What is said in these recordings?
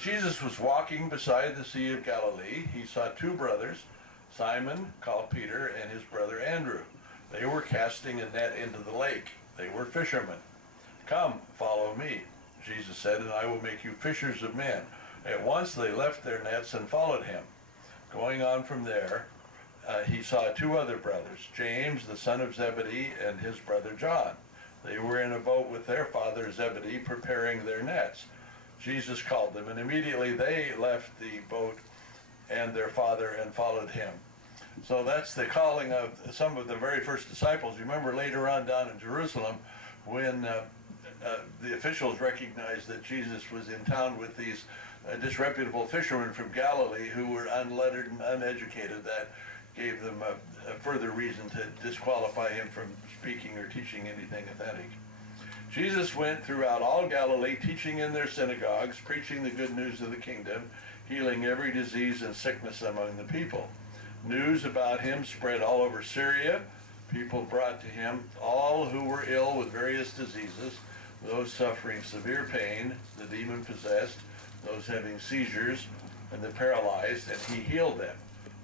As Jesus was walking beside the Sea of Galilee, he saw two brothers, Simon, called Peter, and his brother Andrew. They were casting a net into the lake. They were fishermen. "Come, follow me," Jesus said, "and I will make you fishers of men." At once they left their nets and followed him. Going on from there, he saw two other brothers, James, the son of Zebedee, and his brother John. They were in a boat with their father Zebedee, preparing their nets. Jesus called them, and immediately they left the boat and their father and followed him. So that's the calling of some of the very first disciples. You remember later on down in Jerusalem when the officials recognized that Jesus was in town with these disreputable fishermen from Galilee who were unlettered and uneducated. That gave them a further reason to disqualify him from speaking or teaching anything authentic. Jesus went throughout all Galilee, teaching in their synagogues, preaching the good news of the kingdom, healing every disease and sickness among the people. News about him spread all over Syria. People brought to him all who were ill with various diseases, those suffering severe pain, the demon-possessed, those having seizures, and the paralyzed, and he healed them.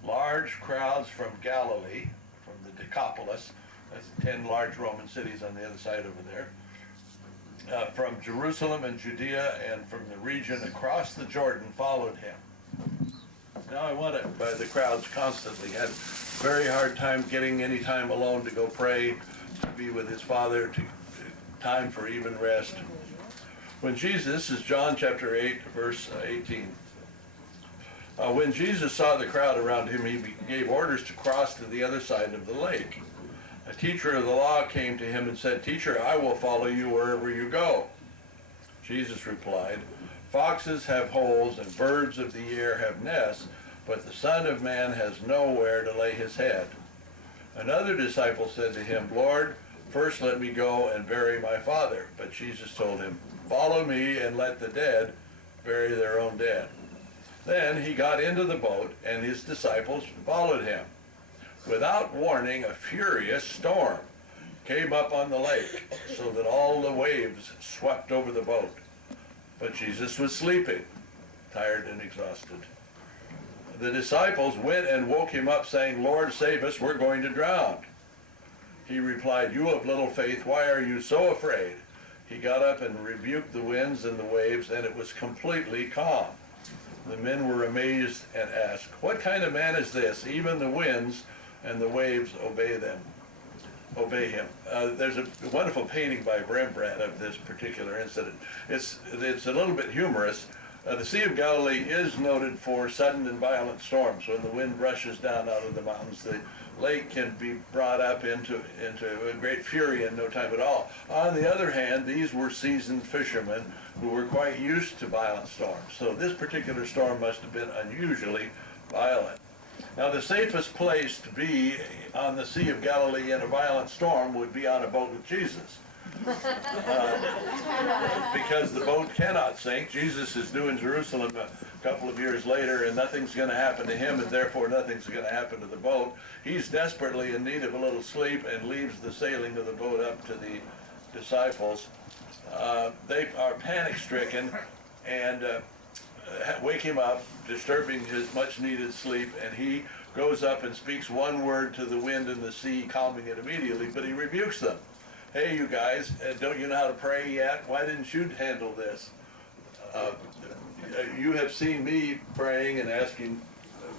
Large crowds from Galilee, from the Decapolis, that's 10 large Roman cities on the other side over there, from Jerusalem and Judea and from the region across the Jordan followed him. Now the crowds constantly had a very hard time getting any time alone to go pray, to be with his Father, time for even rest. When Jesus, this is John chapter 8, verse 18. When Jesus saw the crowd around him, he gave orders to cross to the other side of the lake. A teacher of the law came to him and said, "Teacher, I will follow you wherever you go." Jesus replied, "Foxes have holes and birds of the air have nests, but the Son of Man has nowhere to lay his head." Another disciple said to him, "Lord, first let me go and bury my father." But Jesus told him, "Follow me and let the dead bury their own dead." Then he got into the boat and his disciples followed him. Without warning, a furious storm came up on the lake so that all the waves swept over the boat. But Jesus was sleeping, tired and exhausted. The disciples went and woke him up saying, "Lord, save us, we're going to drown." He replied, "You of little faith, why are you so afraid?" He got up and rebuked the winds and the waves, and it was completely calm. The men were amazed and asked, "What kind of man is this? Even the winds and the waves obey him." There's a wonderful painting by Rembrandt of this particular incident. It's a little bit humorous. The Sea of Galilee is noted for sudden and violent storms. When the wind rushes down out of the mountains, the lake can be brought up into a great fury in no time at all. On the other hand, these were seasoned fishermen who were quite used to violent storms. So this particular storm must have been unusually violent. Now, the safest place to be on the Sea of Galilee in a violent storm would be on a boat with Jesus. Because the boat cannot sink. Jesus is due in Jerusalem a couple of years later, and nothing's going to happen to him, and therefore nothing's going to happen to the boat. He's desperately in need of a little sleep and leaves the sailing of the boat up to the disciples. They are panic-stricken and wake him up, disturbing his much-needed sleep, and he goes up and speaks one word to the wind and the sea, calming it immediately, but he rebukes them. "Hey, you guys, don't you know how to pray yet? Why didn't you handle this? You have seen me praying and asking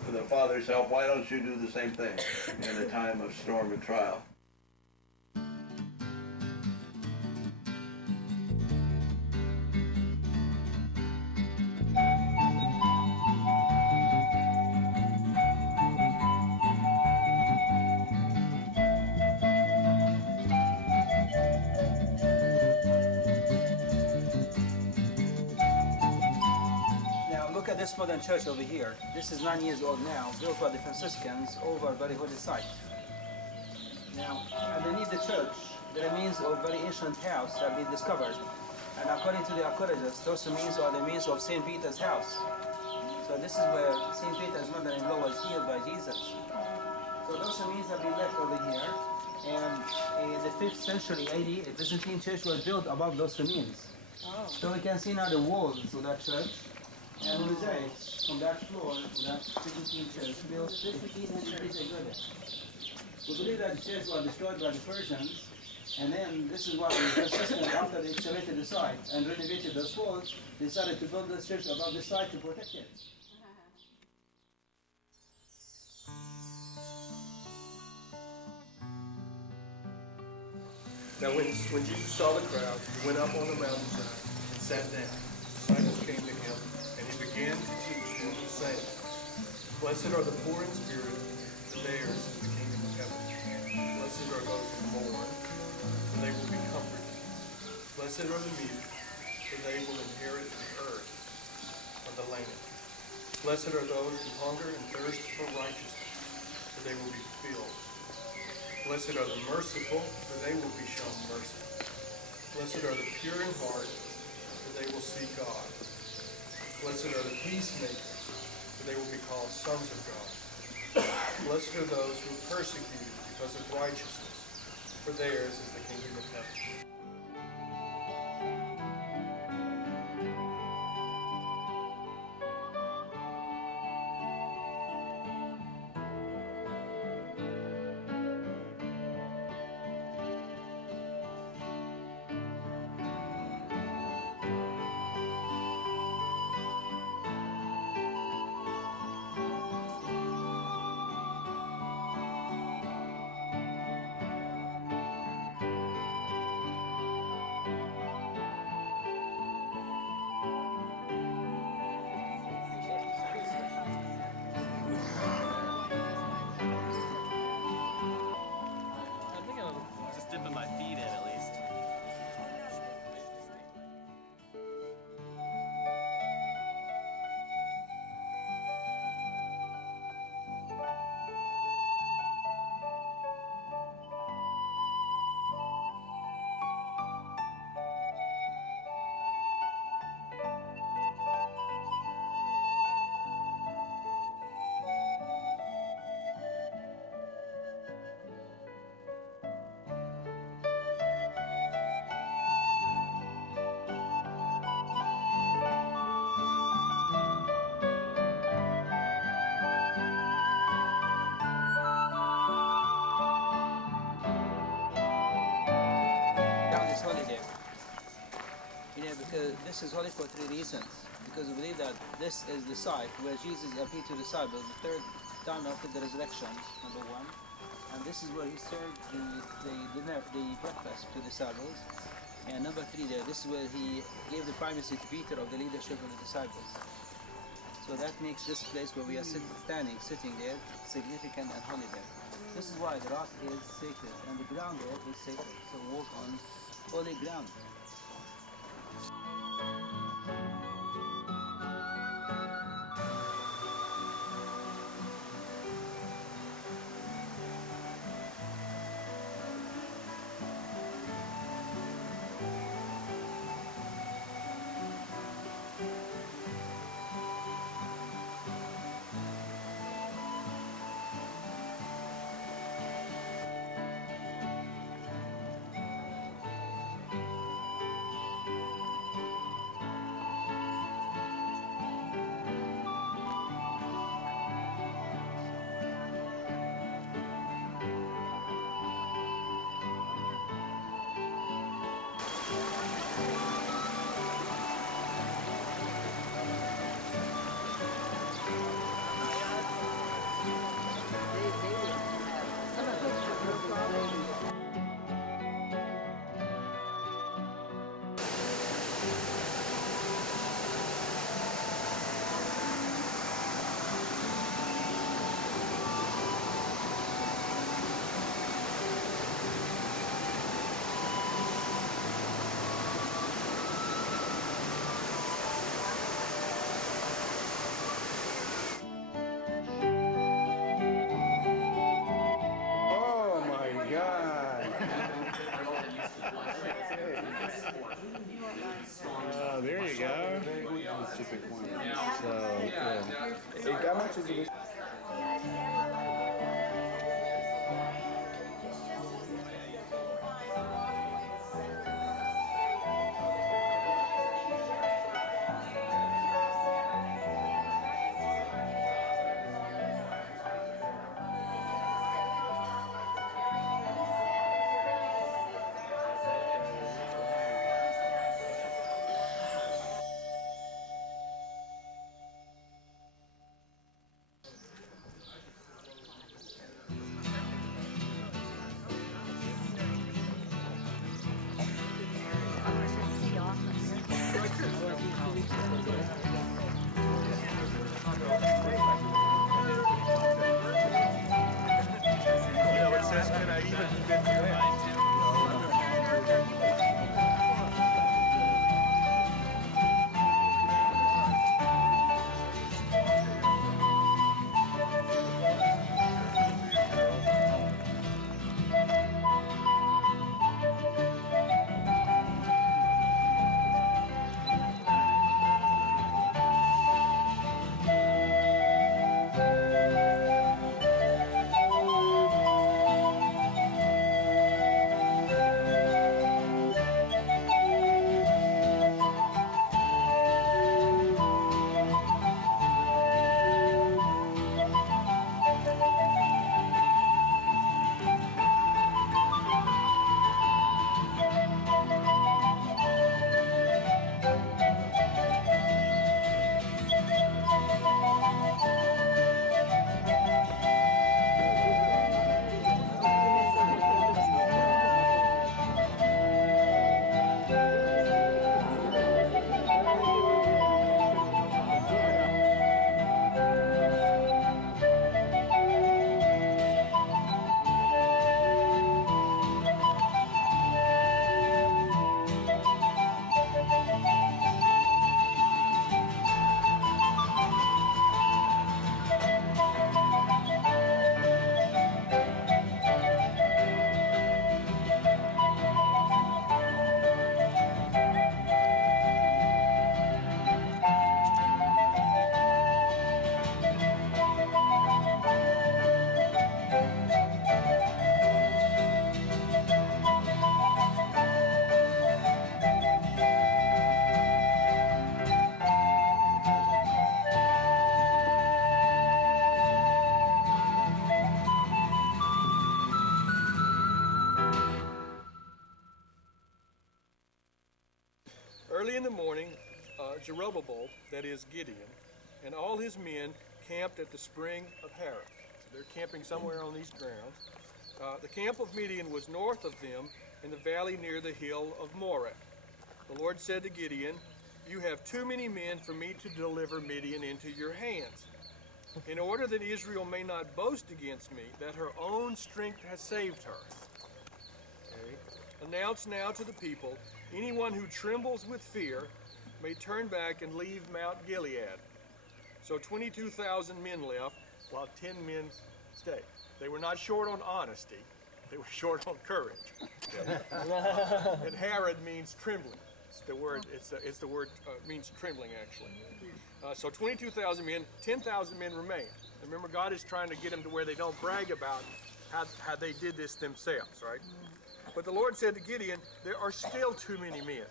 for the Father's help. Why don't you do the same thing in a time of storm and trial?" Look at this modern church over here. This is 9 years old now, built by the Franciscans over a very holy site. Now, underneath the church, the remains of a very ancient house have been discovered. And according to the archaeologists, those remains are the remains of St. Peter's house. So this is where St. Peter's mother-in-law was healed by Jesus. So those remains have been left over here. And in the 5th century AD, a Byzantine church was built above those remains. So we can see now the walls of that church. and mosaics from that floor, that Byzantine church, built 1500 years ago. We believe that the church was destroyed by the Persians, and then this is why the Franciscans, after they excavated the site and renovated those walls, decided to build the church above the site to protect it. Now when Jesus saw the crowd, he went up on the mountainside and sat down. Disciples came to him, and he began to teach them, saying, Blessed are the poor in spirit, for theirs is the kingdom of heaven. Blessed are those who mourn, for they will be comforted. Blessed are the meek, for they will inherit the earth of the land. Blessed are those who hunger and thirst for righteousness, for they will be filled. Blessed are the merciful, for they will be shown mercy. Blessed are the pure in heart, for they will see God. Blessed are the peacemakers, for they will be called sons of God. Blessed are those who are persecuted because of righteousness, for theirs is the kingdom of heaven. I think I'm just dipping my feet in at least. Down this holy day. Because this is holy for three reasons. Because we believe that this is the site where Jesus appeared to the disciples the third time after the resurrection, number one. And this is where he served the breakfast to the disciples. And number three there, this is where he gave the primacy to Peter of the leadership of the disciples. So that makes this place where we are sitting there, significant and holy there. This is why the rock is sacred and the ground there is sacred. So walk on holy ground. Oh my God. There you go. So, hey, how much is it? in the morning, Jerubbaal, that is Gideon, and all his men camped at the spring of Harod. So they're camping somewhere on these grounds. The camp of Midian was north of them in the valley near the hill of Moreh. The Lord said to Gideon, "You have too many men for me to deliver Midian into your hands. In order that Israel may not boast against me, that her own strength has saved her. Okay. Announce now to the people, anyone who trembles with fear may turn back and leave Mount Gilead." So 22,000 men left, while 10 men stayed. They were not short on honesty, they were short on courage. Okay. And Harod means trembling. It's the word. Means trembling actually. So 22,000 men, 10,000 men remain. Remember, God is trying to get them to where they don't brag about how they did this themselves, right? But the Lord said to Gideon, "There are still too many men.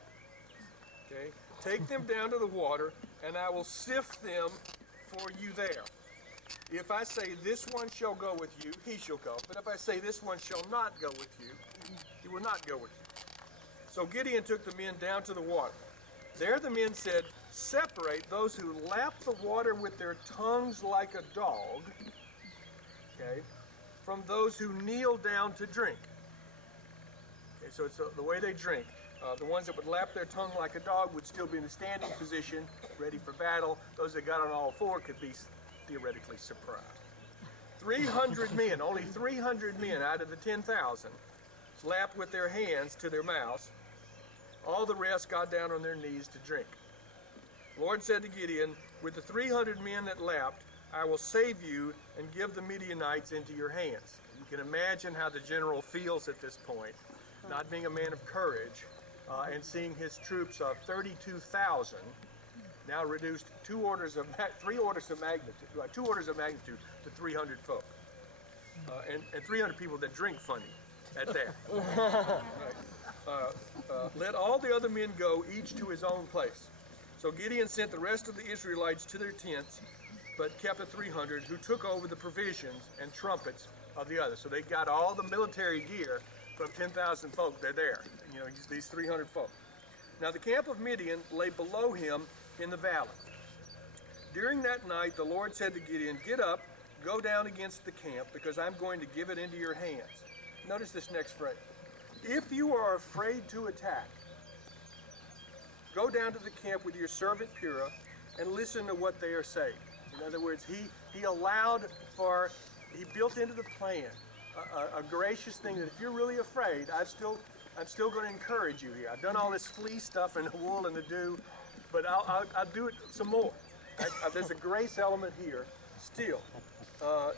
Okay, take them down to the water, and I will sift them for you there. If I say this one shall go with you, he shall go. But if I say this one shall not go with you, he will not go with you." So Gideon took the men down to the water. There the men said, "Separate those who lap the water with their tongues like a dog, okay, from those who kneel down to drink." Okay, so it's the way they drink. The ones that would lap their tongue like a dog would still be in the standing position, ready for battle. Those that got on all four could be theoretically surprised. 300 men, only 300 men out of the 10,000, lapped with their hands to their mouths. All the rest got down on their knees to drink. The Lord said to Gideon, "With the 300 men that lapped, I will save you and give the Midianites into your hands." You can imagine how the general feels at this point, not being a man of courage, and seeing his troops of 32,000 now reduced 2 orders of magnitude to 300 folk, and 300 people that drink funny at that. Let all the other men go, each to his own place. So Gideon sent the rest of the Israelites to their tents, but kept the 300 who took over the provisions and trumpets of the others. So they got all the military gear from 10,000 folk. They're there, these 300 folk. Now the camp of Midian lay below him in the valley. During that night, the Lord said to Gideon, "Get up, go down against the camp, because I'm going to give it into your hands." Notice this next phrase. "If you are afraid to attack, go down to the camp with your servant Purah and listen to what they are saying." In other words, he built into the plan a gracious thing that if you're really afraid, I'm still going to encourage you here. I've done all this flea stuff and the wool and the dew, but I'll do it some more. There's a grace element here still,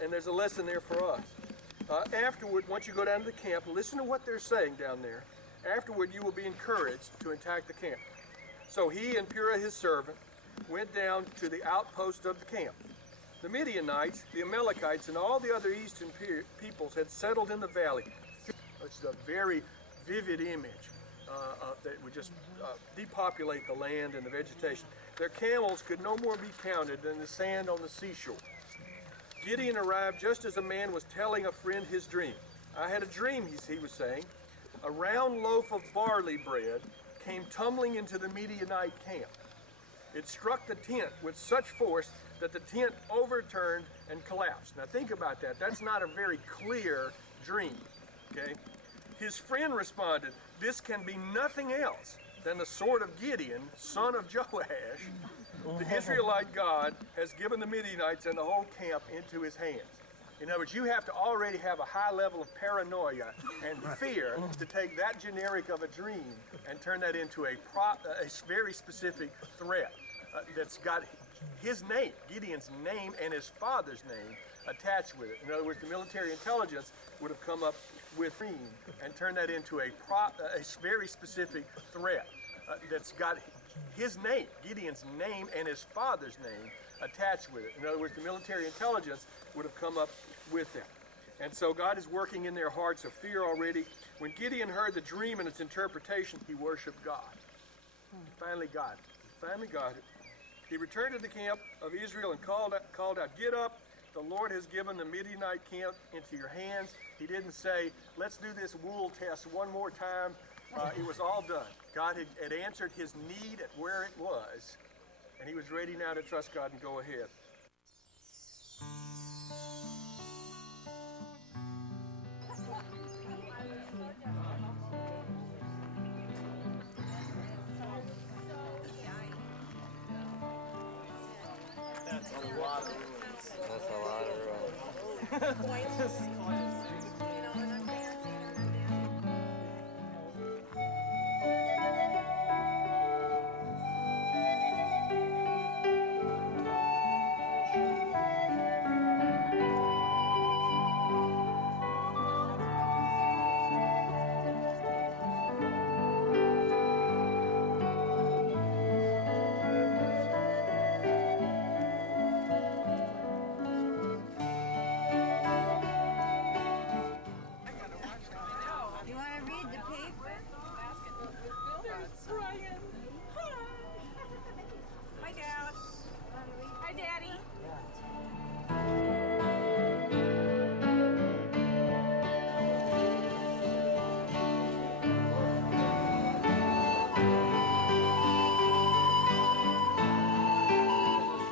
and there's a lesson there for us. Afterward, once you go down to the camp, listen to what they're saying down there. Afterward, you will be encouraged to attack the camp. So he and Purah his servant went down to the outpost of the camp. The Midianites, the Amalekites, and all the other eastern peoples had settled in the valley. It's a very vivid image that would just depopulate the land and the vegetation. Their camels could no more be counted than the sand on the seashore. Gideon arrived just as a man was telling a friend his dream. "I had a dream," he was saying. "A round loaf of barley bread came tumbling into the Midianite camp. It struck the tent with such force that the tent overturned and collapsed." Now think about that. That's not a very clear dream, okay? His friend responded, "This can be nothing else than the sword of Gideon, son of Joash. The Israelite God has given the Midianites and the whole camp into his hands." In other words, you have to already have a high level of paranoia and fear to take that generic of a dream and turn that into a very specific threat that's got his name, Gideon's name, and his father's name attached with it. In other words, the military intelligence would have come up with dream and turned that into a very specific threat that's got his name, Gideon's name, and his father's name attached with it. In other words, the military intelligence would have come up with that. And so God is working in their hearts of fear already. When Gideon heard the dream and its interpretation, he worshiped God. He finally got it. He returned to the camp of Israel and called out, "Get up, the Lord has given the Midianite camp into your hands." He didn't say, "Let's do this wool test one more time It was all done. God had answered his need at where it was, and he was ready now to trust God and go ahead. That's a lot of ruins. That's a lot of room. You want to read the paper? There's Ryan. Hi, Dad. Hi, Daddy.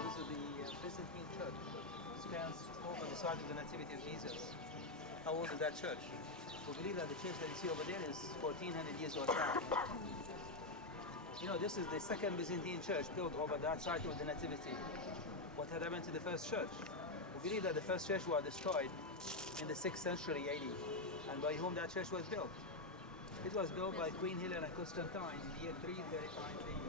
This is the Byzantine church. It stands over the side of the Nativity of Jesus. How old is that church? We believe that the church that you see over there is 1400 years old now. You know, this is the second Byzantine church built over that side of the Nativity. What had happened to the first church? We believe that the first church was destroyed in the 6th century AD. And by whom that church was built? It was built by Queen Helena Constantine in the year 335 AD.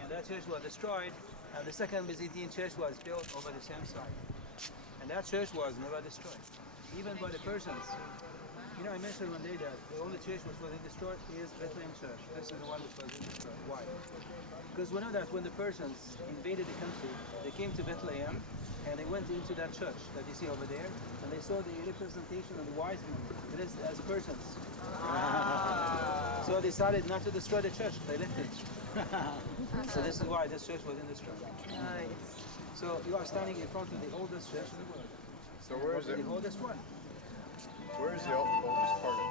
And that church was destroyed, and the second Byzantine church was built over the same side. And that church was never destroyed, even by the Persians. You know, I mentioned one day that the only church which wasn't destroyed is Bethlehem Church. This is the one which wasn't destroyed. Why? Because we know that when the Persians invaded the country, they came to Bethlehem, and they went into that church that you see over there, and they saw the representation of the wise men dressed as Persians. So they decided not to destroy the church, they left it. So this is why this church wasn't destroyed. Nice. So you are standing in front of the oldest church in the world. So where is it? The oldest one. Where is the oldest part of it?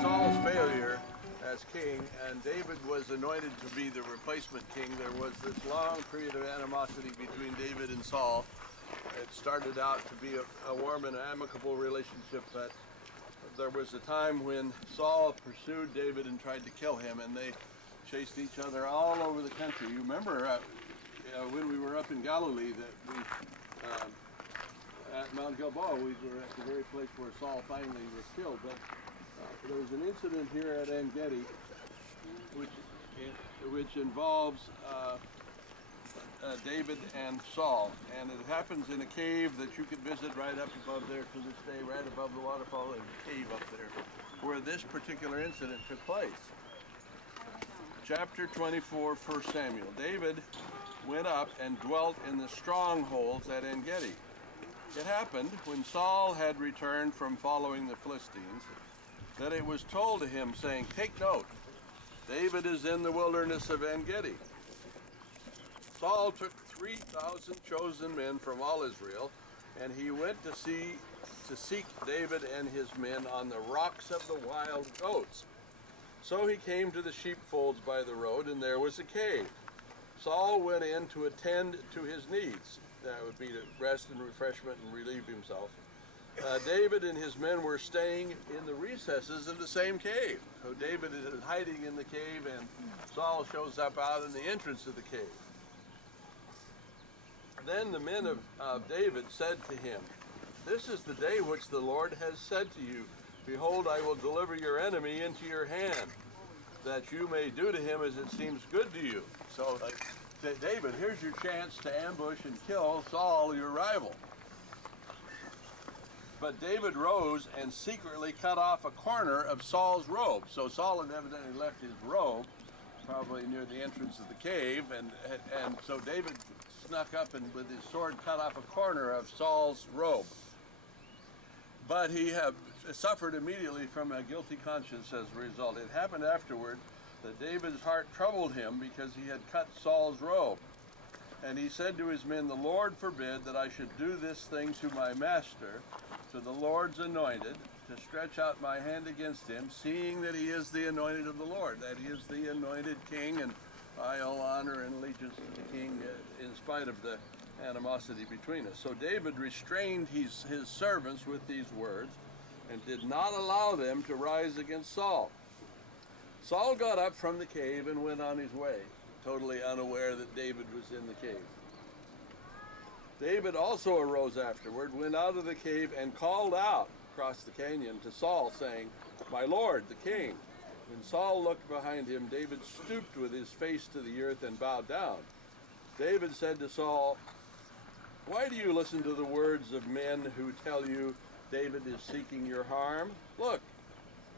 Saul's failure as king, and David was anointed to be the replacement king. There was this long period of animosity between David and Saul. It started out to be a warm and amicable relationship, but there was a time when Saul pursued David and tried to kill him, and they chased each other all over the country. You remember when we were up in Galilee that we at Mount Gilboa, we were at the very place where Saul finally was killed. But there was an incident here at En-Gedi, which involves David and Saul, and it happens in a cave that you can visit right up above there to this day, right above the waterfall. There's a cave up there where this particular incident took place. Chapter 24, 1 Samuel. David went up and dwelt in the strongholds at En-Gedi. It happened, when Saul had returned from following the Philistines, that it was told to him, saying, "Take note, David is in the wilderness of En-Gedi." Saul took 3,000 chosen men from all Israel, and he went to seek David and his men on the rocks of the wild goats. So he came to the sheepfolds by the road, and there was a cave. Saul went in to attend to his needs. That would be to rest and refreshment and relieve himself. David and his men were staying in the recesses of the same cave. So David is hiding in the cave, and Saul shows up out in the entrance of the cave. Then the men of David said to him, "This is the day which the Lord has said to you, behold, I will deliver your enemy into your hand, that you may do to him as it seems good to you." So David, here's your chance to ambush and kill Saul, your rival. But David rose and secretly cut off a corner of Saul's robe. So Saul had evidently left his robe, probably near the entrance of the cave, and so David snuck up and with his sword cut off a corner of Saul's robe. But he had suffered immediately from a guilty conscience as a result. It happened afterward that David's heart troubled him because he had cut Saul's robe. And he said to his men, "The Lord forbid that I should do this thing to my master, to the Lord's anointed, to stretch out my hand against him, seeing that he is the anointed of the Lord," that he is the anointed king, and I owe honor and allegiance to the king in spite of the animosity between us. So David restrained his servants with these words and did not allow them to rise against Saul. Saul got up from the cave and went on his way, totally unaware that David was in the cave. David also arose afterward, went out of the cave, and called out across the canyon to Saul, saying, "My lord, the king." When Saul looked behind him, David stooped with his face to the earth and bowed down. David said to Saul, "Why do you listen to the words of men who tell you David is seeking your harm? Look,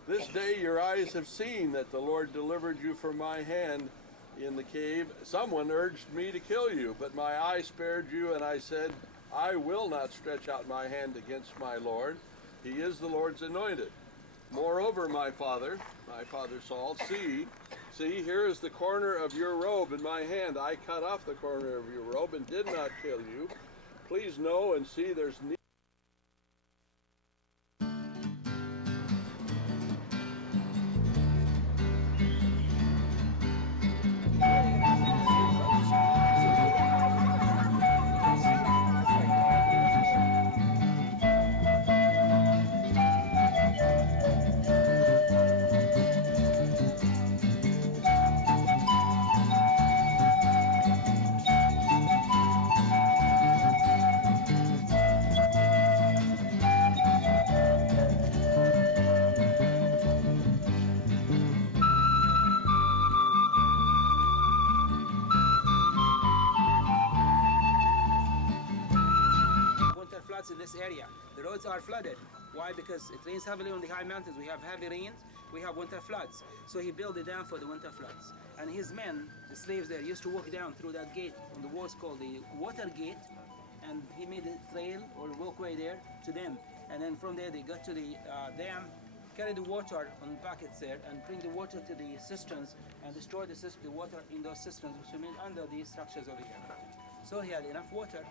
this day your eyes have seen that the Lord delivered you from my hand in the cave. Someone urged me to kill you, but my eye spared you, and I said, I will not stretch out my hand against my Lord. He is the Lord's anointed. Moreover, my father Saul, see, here is the corner of your robe in my hand. I cut off the corner of your robe and did not kill you. Please know and see there's need." In this area, the roads are flooded. Why? Because it rains heavily on the high mountains. We have heavy rains, we have winter floods. So he built a dam for the winter floods. And his men, the slaves there, used to walk down through that gate on the walls called the water gate, and he made a trail or walkway there to them. And then from there they got to the dam, carry the water on buckets there, and bring the water to the cisterns and destroy the water in those cisterns, which remain under these structures over here. So he had enough water.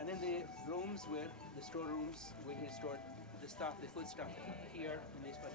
And then the rooms were the storerooms where he stored the stuff, the food stuff, here in this part.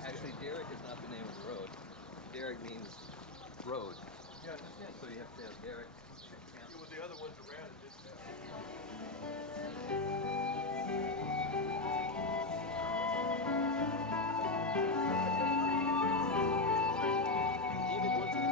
Actually, Derek is not the name of the road. Derek means road. Yeah, I understand. So you have to have Derek. With the other ones around it, it's David wants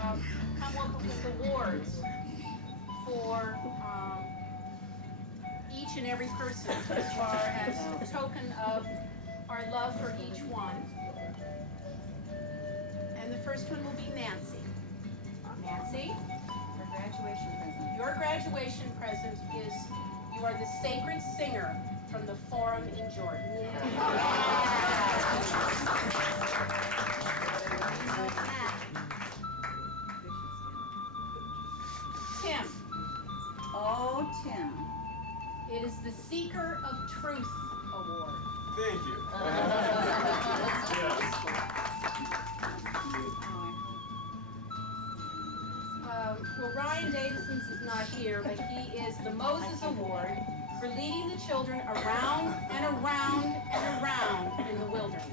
come up with awards for each and every person as far as a token of our love for each one. And the first one will be Nancy. Nancy, your graduation present is you are the sacred singer from the Forum in Jordan. Tim. Oh, Tim. It is the Seeker of Truth Award. Thank you. Well, Ryan Davison's is not here, but he is the Moses Award for leading the children around and around and around in the wilderness.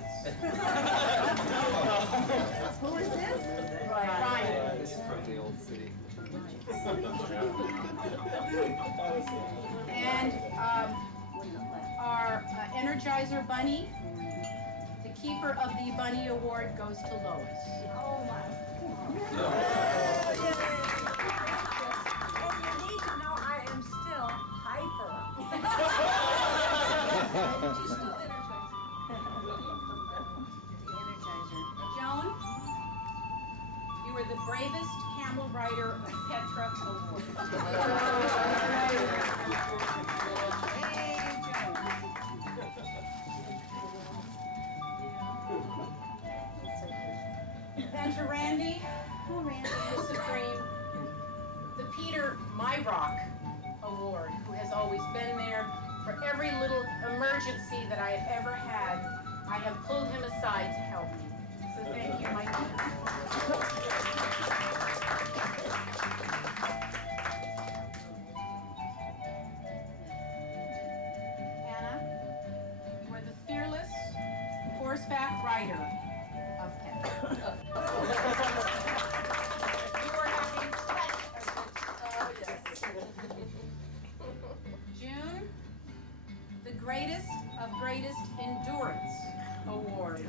Who is this? Ryan. This is from the old city. And our Energizer Bunny, the keeper of the Bunny Award goes to Lois. Oh, my. And you need to know I am still hyper. She's still energizer. Joan, you are the bravest camel rider of Petra Award. Hey, Joe. And to Randy, Oh, Randy. the Supreme, the Peter My Rock Award, who has always been there for every little emergency that I have ever had. I have pulled him aside to help me. So thank you, my Peter. Anna, you are the fearless horseback rider of Petra. You are having such a good June, the greatest of greatest endurance award.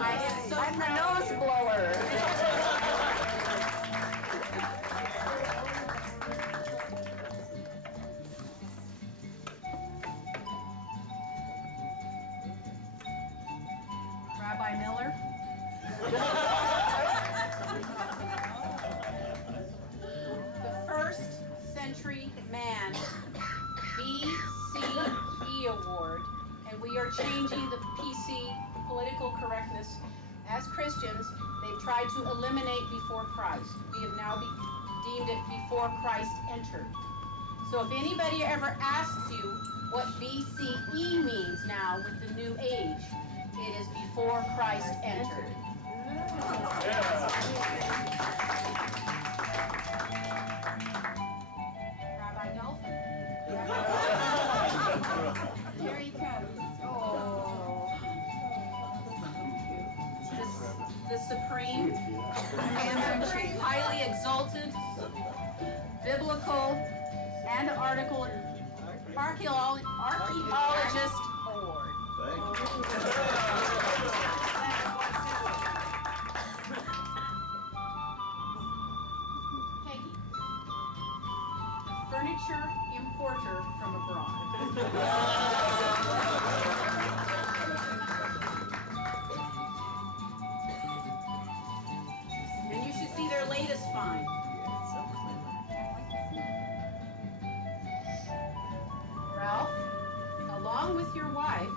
I am so I'm the proud of nose you. blower. Rabbi Miller. The first century man BCE award, and we are changing the PC, political correctness. As Christians, they've tried to eliminate before Christ. We have now deemed it before Christ entered. So if anybody ever asks you what BCE means now with the new age, it is before Christ entered. Rabbi Dolphin. Here he comes. Oh. The Supreme, highly exalted, biblical, and archaeologist award. Peggy, furniture importer from abroad. And you should see their latest find. Ralph, along with your wife,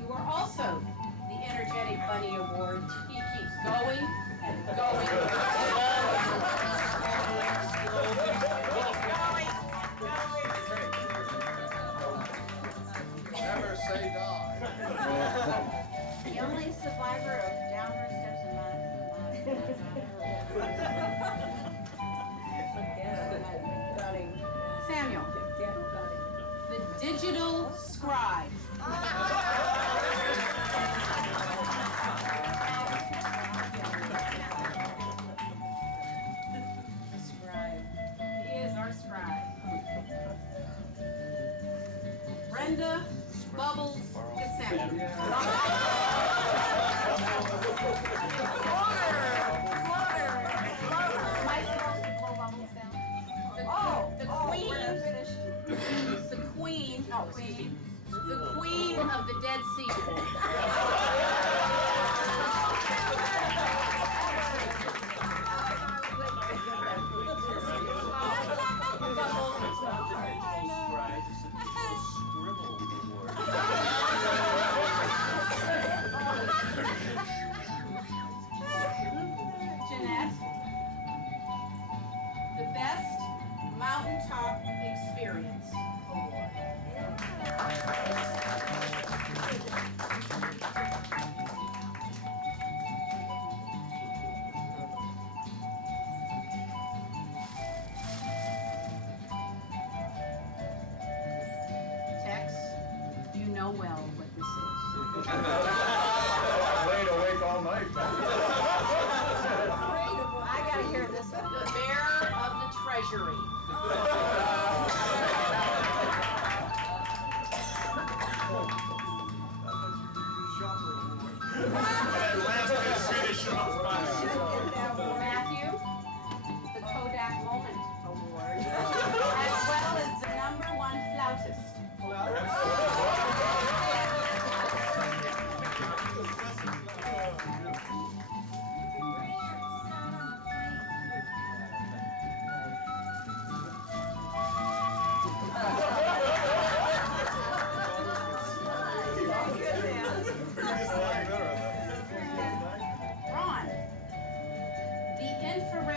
you are also the Energetic Bunny Award. He keeps going and going. Never say die. The only survivor of downward steps in Samuel, the Digital Scribe. Scribe. He is our scribe. Brenda Bubbles Gethsemane. Slaughter!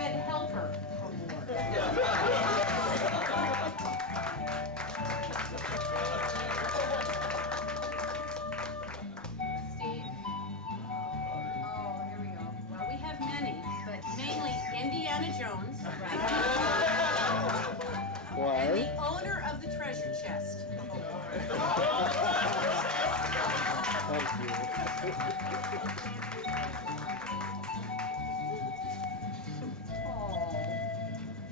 said helper. Steve? Oh, here we go. Well, we have many, but mainly Indiana Jones. And the owner of the treasure chest. Oh.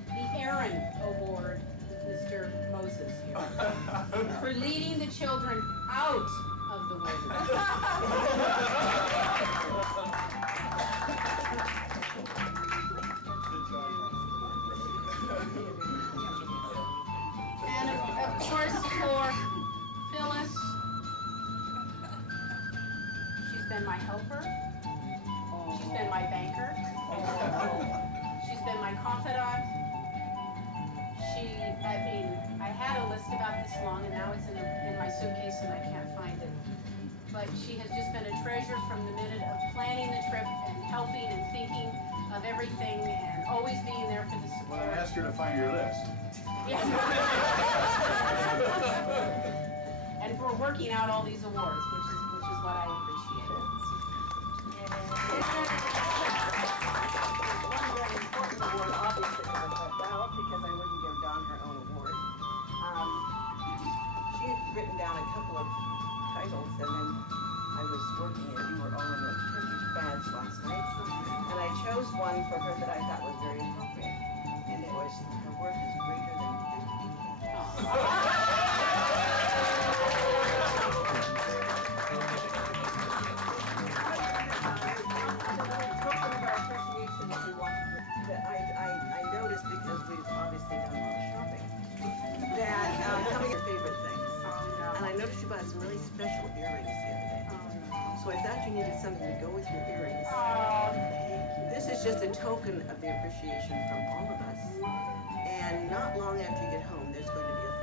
The Aaron Award, Mr. Moses here, for leading the children out of the wilderness. And of course for Phyllis, she's been my helper, she's been my banker, she's been my confidant. I had a list about this long and now it's in my suitcase and I can't find it. But she has just been a treasure from the minute of planning the trip and helping and thinking of everything and always being there for the support. When I asked her to find your list. Yeah. And for working out all these awards, which is what I appreciate. One very important award, obviously, for herself, because I wouldn't give Dawn her own award. She had written down a couple of titles, and then I was working, and you were all in the turkey fads last night, and I chose one for her that I thought was very appropriate, and it was her worth is greater than 50. I noticed, because we've obviously done a lot of shopping, that some of your favorite things. And I noticed you bought some really special earrings the other day. So I thought you needed something to go with your earrings. This is just a token of the appreciation from all of us. And not long after you get home, there's going to be a